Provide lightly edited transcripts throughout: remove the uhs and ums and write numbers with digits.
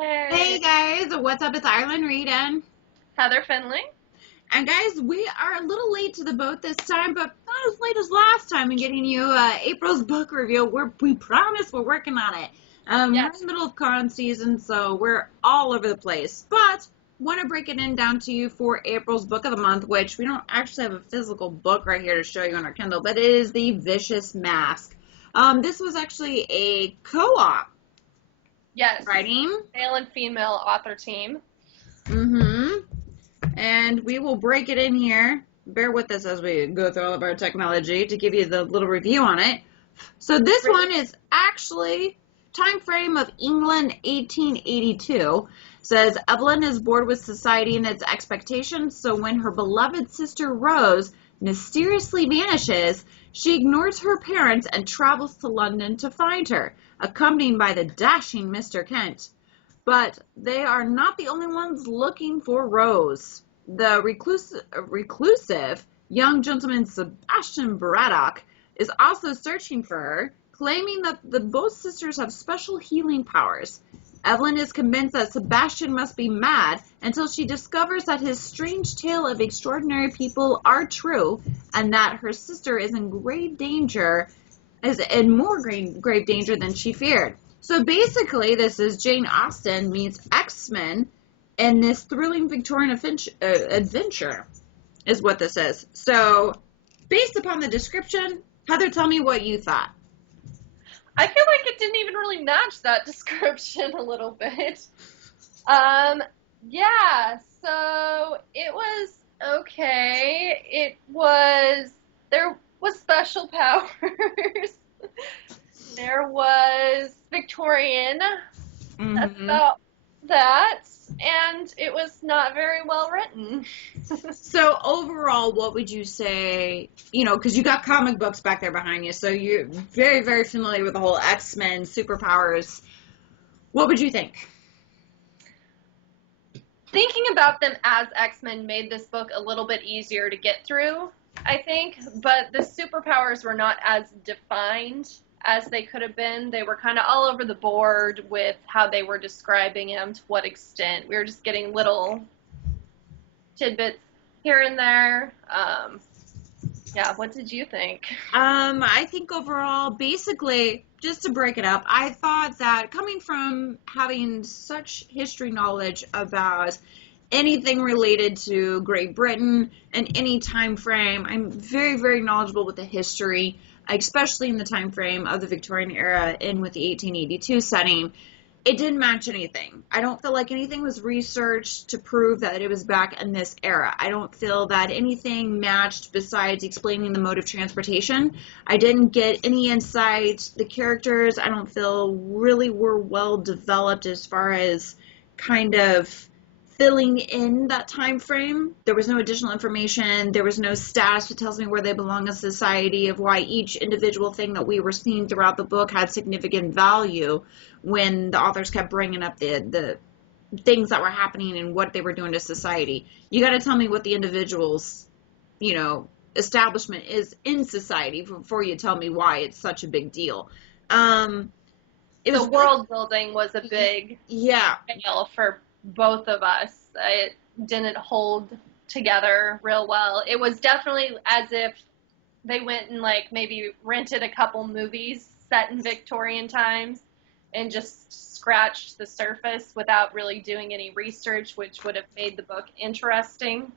Hey Yay! guys, what's up? It's Ireland Reed Heather Finley. and guys, we are a little late to the boat this time, but not as late as last time in getting you April's book review. We promise we're working on it. We're in Yes. the middle of con season, so we're all over the place. But want to break it in down to you for April's book of the month, which we don't actually have a physical book right here to show you on our Kindle, but it is The Vicious Mask. This was actually a co-op Yes. writing. Male and female author team. Mm-hmm. And we will break it in here. Bear with us as we go through all of our technology to give you the little review on it. So this one is actually time frame of England 1882. Says Evelyn is bored with society and its expectations, so when her beloved sister Rose mysteriously vanishes, she ignores her parents and travels to London to find her, accompanied by the dashing Mr. Kent. But they are not the only ones looking for Rose. The reclusive young gentleman Sebastian Braddock is also searching for her, claiming that both sisters have special healing powers. Evelyn is convinced that Sebastian must be mad until she discovers that his strange tale of extraordinary people are true, and that her sister is in more grave danger than she feared. So basically, this is Jane Austen meets X-Men in this thrilling Victorian adventure, is what this is. So, based upon the description, Heather, tell me what you thought. I feel like it didn't even really match that description a little bit. Yeah, so it was okay. There was special powers. There was Victorian. That's Mm-hmm. about that. And it was not very well written. So, overall, what would you say, because you got comic books back there behind you, so you're very, very familiar with the whole X-Men superpowers. What would you think? Thinking about them as X-Men made this book a little bit easier to get through, I think, but the superpowers were not as defined as they could have been. They were kind of all over the board with how they were describing them, to what extent. We were just getting little tidbits here and there. Yeah, what did you think? I think overall, basically, just to break it up, I thought that coming from having such history knowledge about anything related to Great Britain and any time frame, I'm very, very knowledgeable with the history, especially in the time frame of the Victorian era and with the 1882 setting. It didn't match anything. I don't feel like anything was researched to prove that it was back in this era. I don't feel that anything matched besides explaining the mode of transportation. I didn't get any insight. The characters, I don't feel really were well developed as far as kind of filling in that time frame. There was no additional information. There was no status that tells me where they belong in society, of why each individual thing that we were seeing throughout the book had significant value when the authors kept bringing up the things that were happening and what they were doing to society. You got to tell me what the individual's, establishment is in society before you tell me why it's such a big deal. The world building was a big yeah. fail for both of us. It didn't hold together real well. It was definitely as if they went and maybe rented a couple movies set in Victorian times and just scratched the surface without really doing any research, which would have made the book interesting.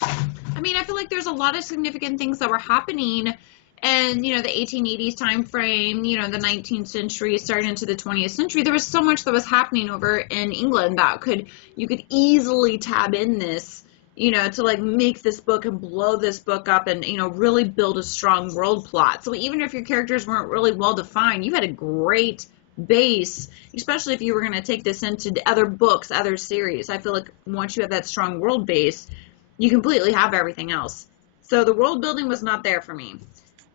I mean, I feel like there's a lot of significant things that were happening in, the 1880s time frame, the 19th century, starting into the 20th century. There was so much that was happening over in England that you could easily tab in this, to make this book and blow this book up and, really build a strong world plot. So even if your characters weren't really well defined, you had a great base, especially if you were going to take this into other books, other series. I feel like once you have that strong world base, you completely have everything else. So the world building was not there for me.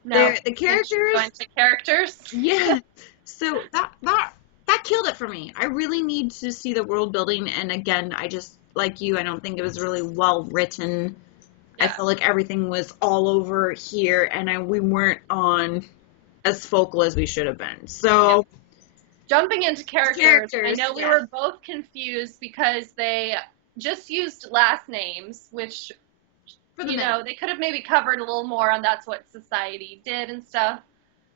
No, The characters. Bunch of characters. Yeah. So that killed it for me. I really need to see the world building, and again, I just, like you, I don't think it was really well written. Yeah. I felt like everything was all over here, and we weren't on as focal as we should have been. So jumping into characters, I know we yeah. were both confused because they just used last names, which, For the you men. know, they could have maybe covered a little more on that's what society did and stuff.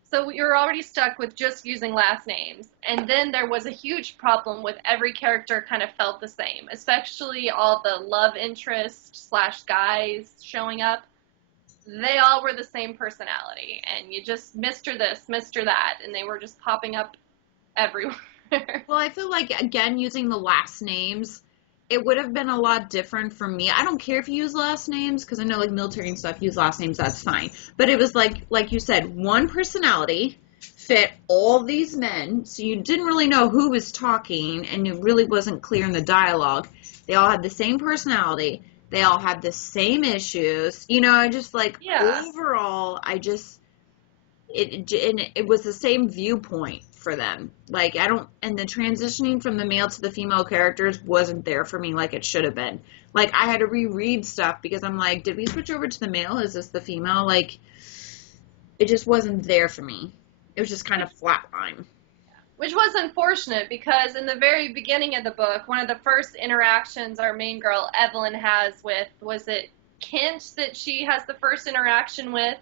So you're already stuck with just using last names. And then there was a huge problem with every character kind of felt the same, especially all the love interest / guys showing up. They all were the same personality. And you just Mr. this, Mr. that, and they were just popping up everywhere. Well, I feel like, again, using the last names, it would have been a lot different for me. I don't care if you use last names, because I know, like, military and stuff use last names, that's fine. But it was like you said, one personality fit all these men, so you didn't really know who was talking, and it really wasn't clear in the dialogue. They all had the same personality. They all had the same issues. You know, I just, like, overall, it was the same viewpoint for them. Like, and the transitioning from the male to the female characters wasn't there for me like it should have been. Like, I had to reread stuff because I'm like, did we switch over to the male? Is this the female? Like, it just wasn't there for me. It was just kind of flatline. Which was unfortunate because in the very beginning of the book, one of the first interactions our main girl, Evelyn, has with, was it Kent that she has the first interaction with?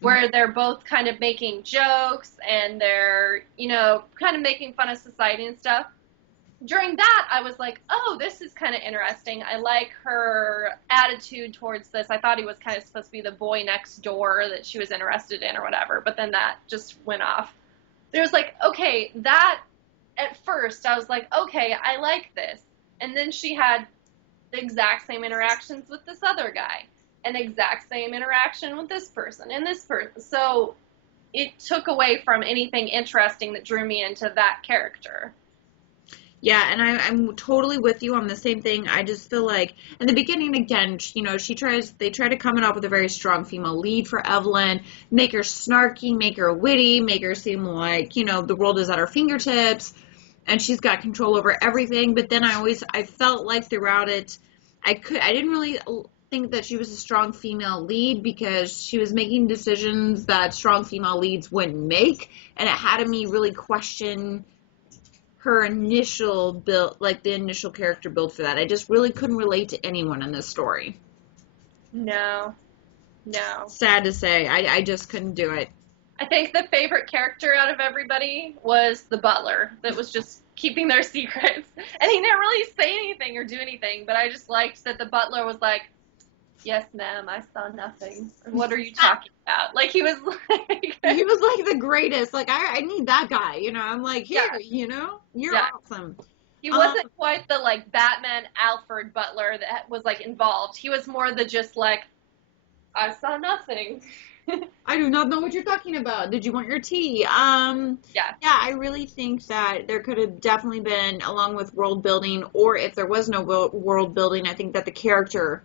Where they're both kind of making jokes and they're, you know, kind of making fun of society and stuff. During that, I was like, oh, this is kind of interesting. I like her attitude towards this. I thought he was kind of supposed to be the boy next door that she was interested in or whatever, but then that just went off. But it was like, okay, that, at first, I was like, okay, I like this. And then she had the exact same interactions with this other guy. An exact same interaction with this person and this person. So it took away from anything interesting that drew me into that character. Yeah, and I'm totally with you on the same thing. I just feel like in the beginning, again, you know, they try to come up with a very strong female lead for Evelyn, make her snarky, make her witty, make her seem like, you know, the world is at her fingertips and she's got control over everything. But then I felt like throughout it, I didn't really think that she was a strong female lead because she was making decisions that strong female leads wouldn't make, and it had me really question her initial build, like the initial character build for that. I just really couldn't relate to anyone in this story. No. Sad to say, I just couldn't do it. I think the favorite character out of everybody was the butler that was just keeping their secrets. And he didn't really say anything or do anything, but I just liked that the butler was like, yes, ma'am, I saw nothing. What are you talking about? Like, he was like... He was like the greatest. Like, I need that guy, you know? I'm like, here, you know? You're awesome. He wasn't quite the, like, Batman Alfred butler that was, like, involved. He was more the just, like, I saw nothing. I do not know what you're talking about. Did you want your tea? Yeah, I really think that there could have definitely been, along with world building, or if there was no world building, I think that the character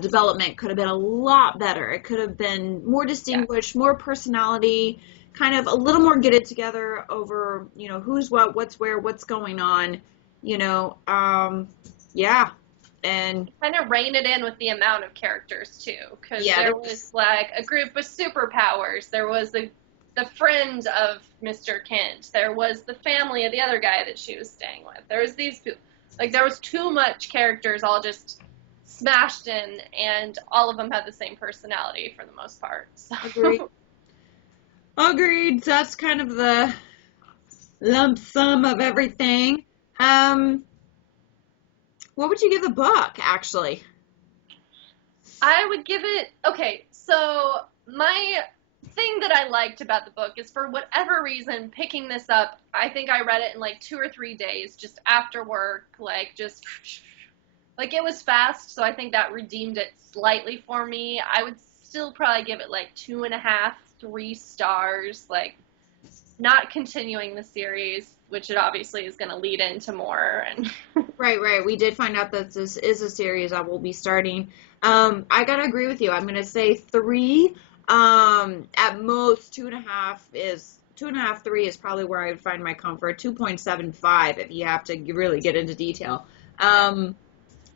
development could have been a lot better. It could have been more distinguished, more personality, kind of a little more get it together over, you know, who's what, what's where, what's going on, you know, and kind of rein it in with the amount of characters too, because there was like a group with superpowers. There was the friend of Mr. Kent. There was the family of the other guy that she was staying with. There was these people. Like, there was too much characters all just smashed in, and all of them had the same personality for the most part. So. Agreed. That's kind of the lump sum of everything. What would you give the book, actually? I would give it, okay, so my thing that I liked about the book is, for whatever reason, picking this up, I think I read it in like 2 or 3 days, just after work, like, just, like, it was fast, so I think that redeemed it slightly for me. I would still probably give it like 2.5, 3 stars, like, not continuing the series, which it obviously is going to lead into more. And Right. We did find out that this is a series that will be starting. I gotta agree with you. I'm gonna say 3. At most 2.5, 3 is probably where I would find my comfort. 2.75 if you have to really get into detail.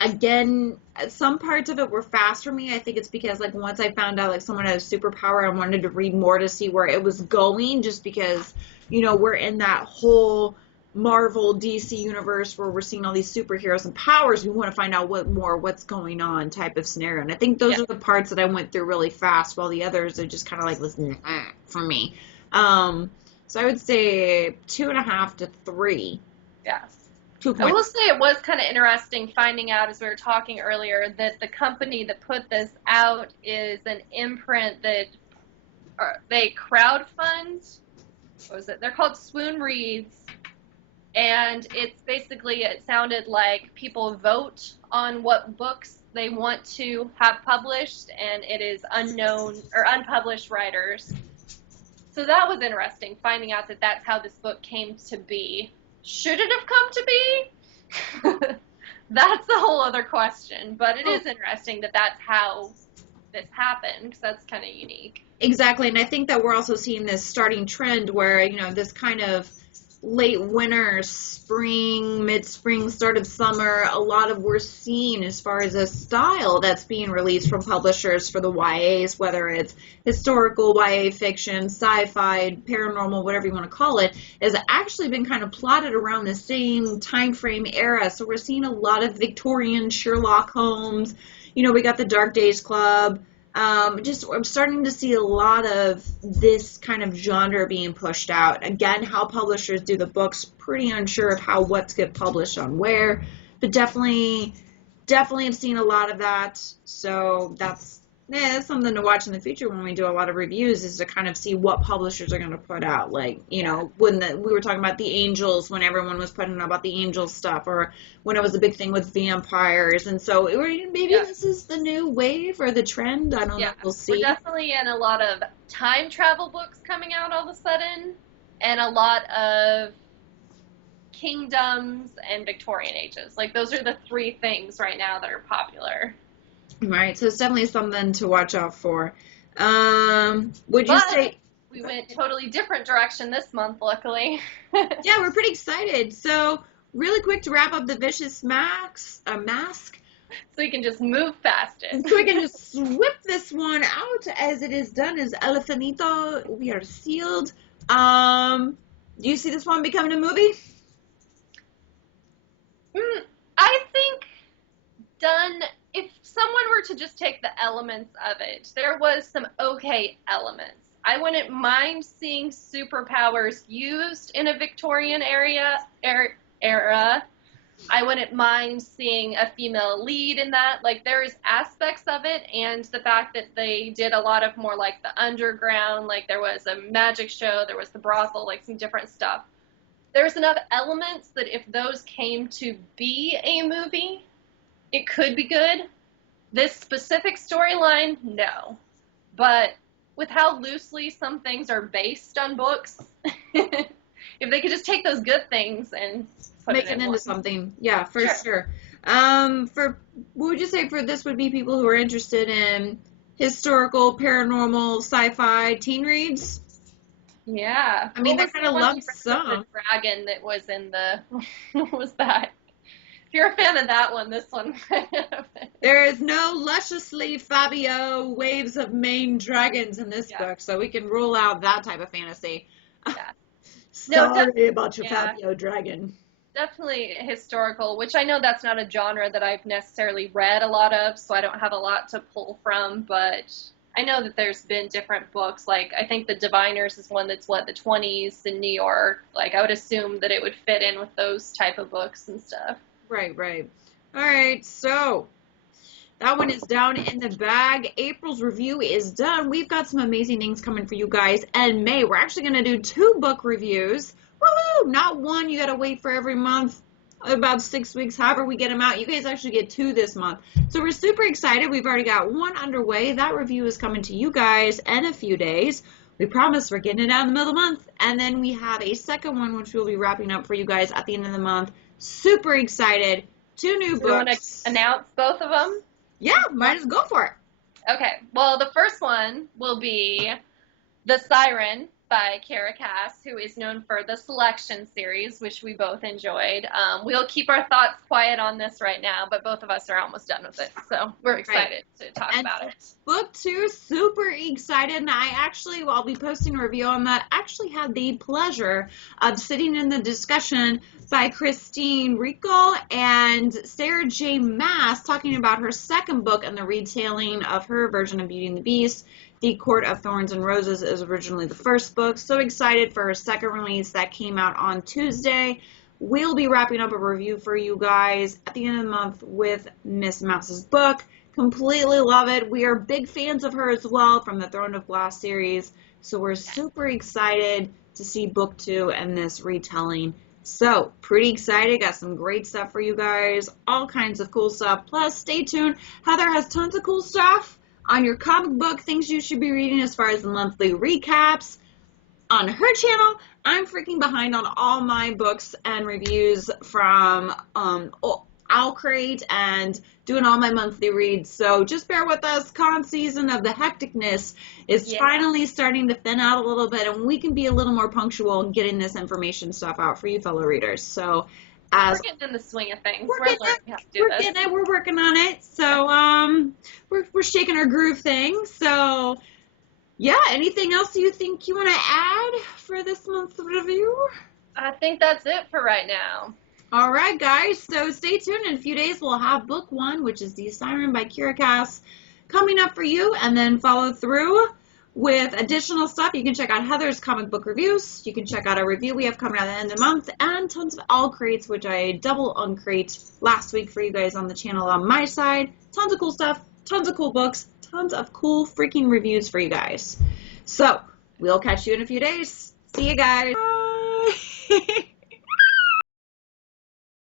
again, some parts of it were fast for me. I think it's because, like, once I found out, like, someone had a superpower, I wanted to read more to see where it was going, just because, we're in that whole Marvel DC universe where we're seeing all these superheroes and powers. We want to find out what's going on type of scenario. And I think those are the parts that I went through really fast, while the others are just kind of like was for me. So I would say 2.5 to 3. Yes. 2 I will points. say it was kind of interesting finding out, as we were talking earlier, that the company that put this out is an imprint that they crowdfund. What was it? They're called Swoon Reads. And it's basically, it sounded like people vote on what books they want to have published, and it is unknown or unpublished writers. So that was interesting, finding out that that's how this book came to be. Should it have come to be? That's a whole other question, but it is interesting that that's how this happened, because that's kind of unique. Exactly, and I think that we're also seeing this starting trend where, this kind of late winter, spring, mid-spring, start of summer, a lot of we're seeing as far as a style that's being released from publishers for the YAs, whether it's historical, YA fiction, sci-fi, paranormal, whatever you want to call it, has actually been kind of plotted around the same time frame era. So we're seeing a lot of Victorian Sherlock Holmes. We got the Dark Days Club. I'm starting to see a lot of this kind of genre being pushed out. Again, how publishers do the books, pretty unsure of what's get published on where, but definitely have seen a lot of that. So that's something to watch in the future when we do a lot of reviews, is to kind of see what publishers are going to put out. Like, when we were talking about the Angels, when everyone was putting out about the Angels stuff, or when it was a big thing with vampires. And so maybe this is the new wave or the trend. I don't know. We'll see. We're definitely in a lot of time travel books coming out all of a sudden, and a lot of kingdoms and Victorian ages. Like, those are the 3 things right now that are popular. Right, so it's definitely something to watch out for. Would you say... We went totally different direction this month, luckily. Yeah, we're pretty excited. So, really quick to wrap up the Vicious Mask. So we can just move past it. So we can just whip this one out as it is done as Elefanito. We are sealed. Do you see this one becoming a movie? I think done... If someone were to just take the elements of it, there was some okay elements. I wouldn't mind seeing superpowers used in a Victorian era. I wouldn't mind seeing a female lead in that. Like, there's aspects of it, and the fact that they did a lot of more like the underground, like there was a magic show, there was the brothel, like some different stuff. There's enough elements that if those came to be a movie, it could be good. This specific storyline, no. But with how loosely some things are based on books, if they could just take those good things and make it into something. Yeah, for sure. What would you say for this would be people who are interested in historical, paranormal, sci-fi teen reads? Yeah. I mean, that kind of lump sum. The dragon that was in the... What was that? If you're a fan of that one, this one. There is no lusciously Fabio waves of mane dragons in this book, so we can rule out that type of fantasy. Yeah. Sorry about your Fabio dragon. Definitely historical, which I know that's not a genre that I've necessarily read a lot of, so I don't have a lot to pull from, but I know that there's been different books. Like, I think The Diviners is one that's, the 20s in New York. Like, I would assume that it would fit in with those type of books and stuff. Right. All right, so that one is down in the bag. April's review is done. We've got some amazing things coming for you guys in May. We're actually going to do 2 book reviews. Woohoo! Not one. You got to wait for every month, about 6 weeks, however we get them out. You guys actually get 2 this month. So we're super excited. We've already got 1 underway. That review is coming to you guys in a few days. We promise we're getting it out in the middle of the month. And then we have a second one, which we'll be wrapping up for you guys at the end of the month. Super excited. 2 new books. You want to announce both of them? Yeah, might as well go for it. Okay. Well, the first one will be The Siren by Kara Cass, who is known for the Selection series, which we both enjoyed. We'll keep our thoughts quiet on this right now, but both of us are almost done with it, so we're excited to talk about it. Book 2, super excited, and I'll be posting a review on that. Actually had the pleasure of sitting in the discussion by Christine Rico and Sarah J. Maas talking about her second book and the retelling of her version of Beauty and the Beast. The Court of Thorns and Roses is originally the first book. So excited for her second release that came out on Tuesday. We'll be wrapping up a review for you guys at the end of the month with Miss Mouse's book. Completely love it. We are big fans of her as well from the Throne of Glass series. So we're super excited to see book 2 and this retelling. So pretty excited. Got some great stuff for you guys. All kinds of cool stuff. Plus, stay tuned. Heather has tons of cool stuff on your comic book, things you should be reading as far as the monthly recaps. On her channel, I'm freaking behind on all my books and reviews from Owlcrate and doing all my monthly reads. So just bear with us. Con season of the hecticness is finally starting to thin out a little bit, and we can be a little more punctual in getting this information stuff out for you fellow readers. So we're getting in the swing of things. We're working on it. So we're shaking our groove thing. So yeah, anything else you think you want to add for this month's review? I think that's it for right now. All right, guys. So stay tuned. In a few days, we'll have book 1, which is The Siren by Kara Cass, coming up for you, and then follow through with additional stuff. You can check out Heather's comic book reviews. You can check out a review we have coming out at the end of the month, and tons of all crates, which I double uncrate last week for you guys on the channel on my side. Tons of cool stuff, tons of cool books, tons of cool freaking reviews for you guys. So we'll catch you in a few days. See you guys. Bye.